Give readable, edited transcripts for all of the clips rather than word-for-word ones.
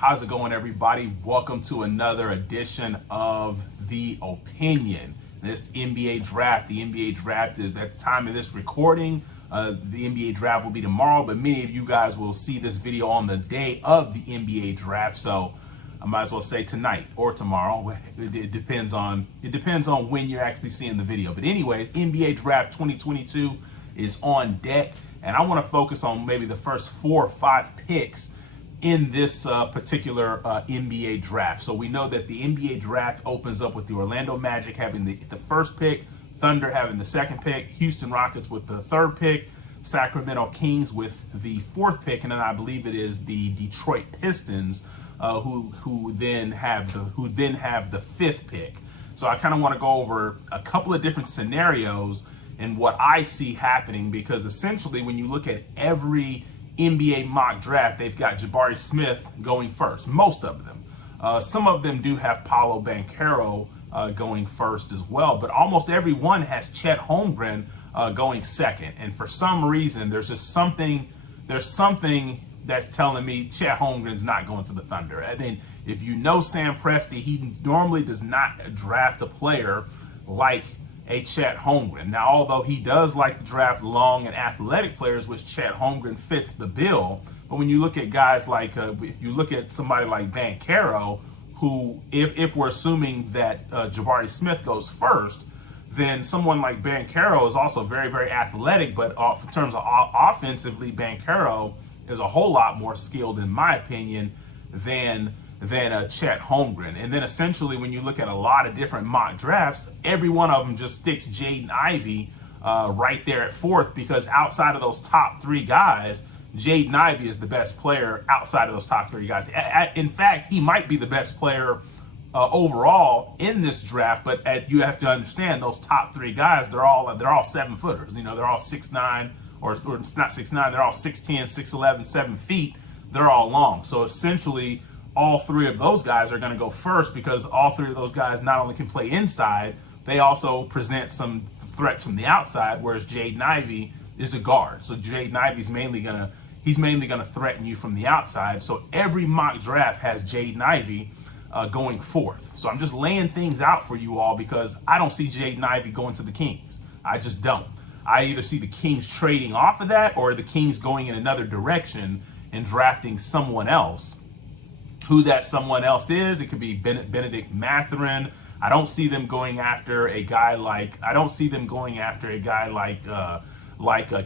How's it going, everybody? Welcome to another edition of The Opinion. This NBA draft. The NBA draft is at the time of this recording. The NBA draft will be tomorrow, but many of you guys will see this video on the day of the NBA draft. So I might as well say tonight or tomorrow. It depends on when you're actually seeing the video. But anyways, NBA draft 2022 is on deck, and I want to focus on maybe the first 4 or 5 picks in this particular NBA draft. So we know that the NBA draft opens up with the Orlando Magic having the first pick, Thunder having the second pick, Houston Rockets with the third pick, Sacramento Kings with the fourth pick, and then I believe it is the Detroit Pistons who then have the fifth pick. So I kind of want to go over a couple of different scenarios and what I see happening, because essentially when you look at every NBA mock draft, they've got Jabari Smith going first, most of them. Some of them do have Paolo Banchero going first as well, but almost every one has Chet Holmgren going second. And for some reason, there's something that's telling me Chet Holmgren's not going to the Thunder. And then if you know Sam Presti, he normally does not draft a player like a Chet Holmgren. Now, although he does like to draft long and athletic players, which Chet Holmgren fits the bill, but when you look at guys like, if you look at somebody like Banchero, who, if we're assuming that Jabari Smith goes first, then someone like Banchero is also very, very athletic, but in terms of offensively, Banchero is a whole lot more skilled, in my opinion, than Chet Holmgren. And then essentially when you look at a lot of different mock drafts, every one of them just sticks Jaden Ivey right there at fourth, because outside of those top 3 guys, Jaden Ivey is the best player outside of those top 3 guys. In fact, he might be the best player overall in this draft, but you have to understand those top 3 guys, they're all 7-footers. You know, they're all 6'9", or it's not 6'9", they're all 6'10", 6'11", 7 feet. They're all long. So essentially, all 3 of those guys are going to go first, because all 3 of those guys not only can play inside, they also present some threats from the outside, whereas Jaden Ivey is a guard. So Jaden Ivey's mainly going to threaten you from the outside. So every mock draft has Jaden Ivey going fourth. So I'm just laying things out for you all, because I don't see Jaden Ivey going to the Kings. I just don't. I either see the Kings trading off of that, or the Kings going in another direction and drafting someone else. Who that someone else is, it could be Benedict Mathurin. I don't see them going after a guy like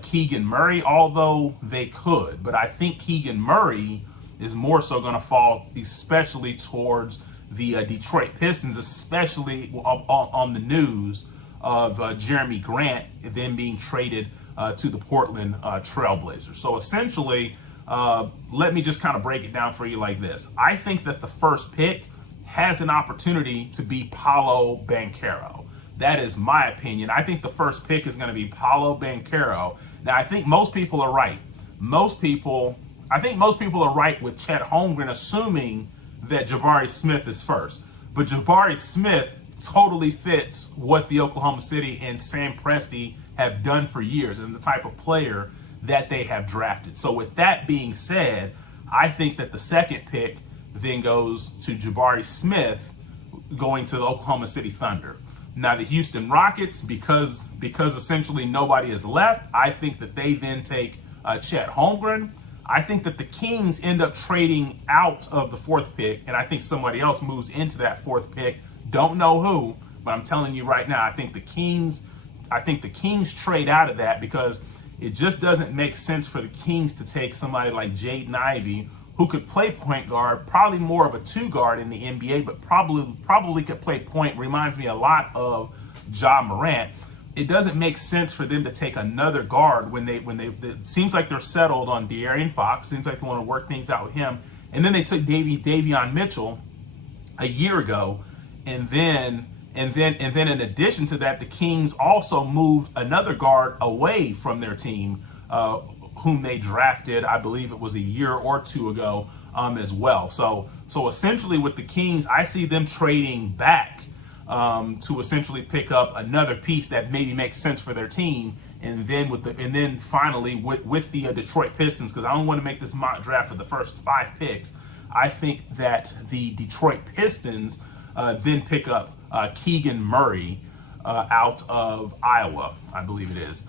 Keegan Murray, although they could. But I think Keegan Murray is more so going to fall especially towards the Detroit Pistons, especially on the news of Jeremy Grant then being traded to the Portland Trailblazers. So essentially, let me just kind of break it down for you like this. I think that the first pick has an opportunity to be Paolo Banchero. That is my opinion. I think the first pick is going to be Paolo Banchero. Now, I think most people are right. I think most people are right with Chet Holmgren, assuming that Jabari Smith is first. But Jabari Smith totally fits what the Oklahoma City and Sam Presti have done for years, and the type of player that they have drafted. So with that being said, I think that the second pick then goes to Jabari Smith going to the Oklahoma City Thunder. Now the Houston Rockets, because essentially nobody is left, I think that they then take Chet Holmgren. I think that the Kings end up trading out of the fourth pick, and I think somebody else moves into that fourth pick. Don't know who, but I'm telling you right now, I think the Kings trade out of that, because it just doesn't make sense for the Kings to take somebody like Jaden Ivey, who could play point guard, probably more of a 2 guard in the NBA, but probably could play point. Reminds me a lot of Ja Morant. It doesn't make sense for them to take another guard when it seems like they're settled on De'Aaron Fox. Seems like they want to work things out with him. And then they took Davion Mitchell a year ago, and then in addition to that, the Kings also moved another guard away from their team, whom they drafted, I believe it was a year or 2 ago, as well. So essentially with the Kings, I see them trading back to essentially pick up another piece that maybe makes sense for their team, and then finally with the Detroit Pistons, because I don't want to make this mock draft for the first 5 picks. I think that the Detroit Pistons then pick up Keegan Murray out of Iowa, I believe it is.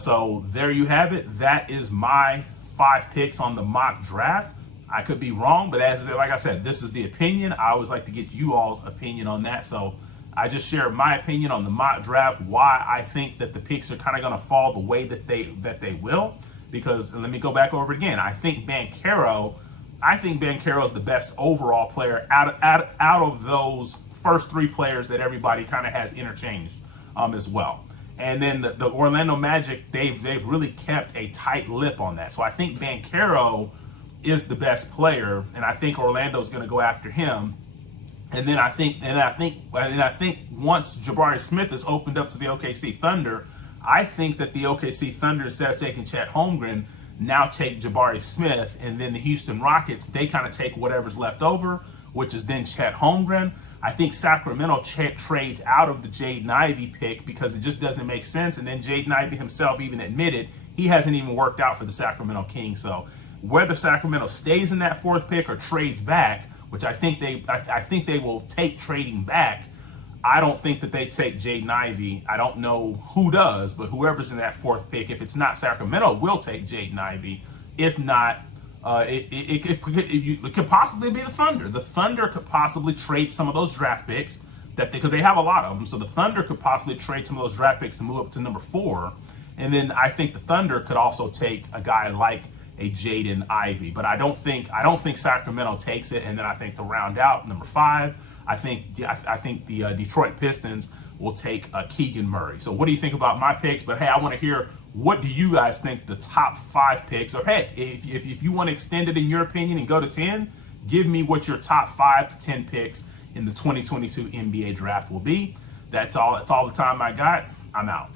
So there you have it. That is my 5 picks on the mock draft. I could be wrong, but like I said, this is the opinion. I always like to get you all's opinion on that. So I just shared my opinion on the mock draft, why I think that the picks are kind of going to fall the way that they will. Because let me go back over it again. I think Banchero is the best overall player out of those first 3 players that everybody kind of has interchanged as well. And then the Orlando Magic, they've really kept a tight lip on that. So I think Banchero is the best player, and I think Orlando's going to go after him. And then I think once Jabari Smith is opened up to the OKC Thunder, I think that the OKC Thunder, instead of taking Chet Holmgren, now take Jabari Smith, and then the Houston Rockets, they kind of take whatever's left over, which is then Chet Holmgren. I think Sacramento trades out of the Jaden Ivey pick because it just doesn't make sense. And then Jaden Ivey himself even admitted he hasn't even worked out for the Sacramento Kings. So whether Sacramento stays in that 4th pick or trades back, which I think they will take trading back, I don't think that they take Jaden Ivey. I don't know who does, but whoever's in that 4th pick, if it's not Sacramento, will take Jaden Ivey. If not, it could possibly be the Thunder. The Thunder could possibly trade some of those draft picks because they have a lot of them. So the Thunder could possibly trade some of those draft picks to move up to number 4. And then I think the Thunder could also take a guy like a Jaden Ivey. But I don't think Sacramento takes it. And then I think to round out number 5, I think the Detroit Pistons will take Keegan Murray. So what do you think about my picks? But hey, I want to hear, what do you guys think the top 5 picks, or hey, if you want to extend it in your opinion and go to 10, give me what your top 5 to 10 picks in the 2022 NBA draft will be. That's all the time I got. I'm out.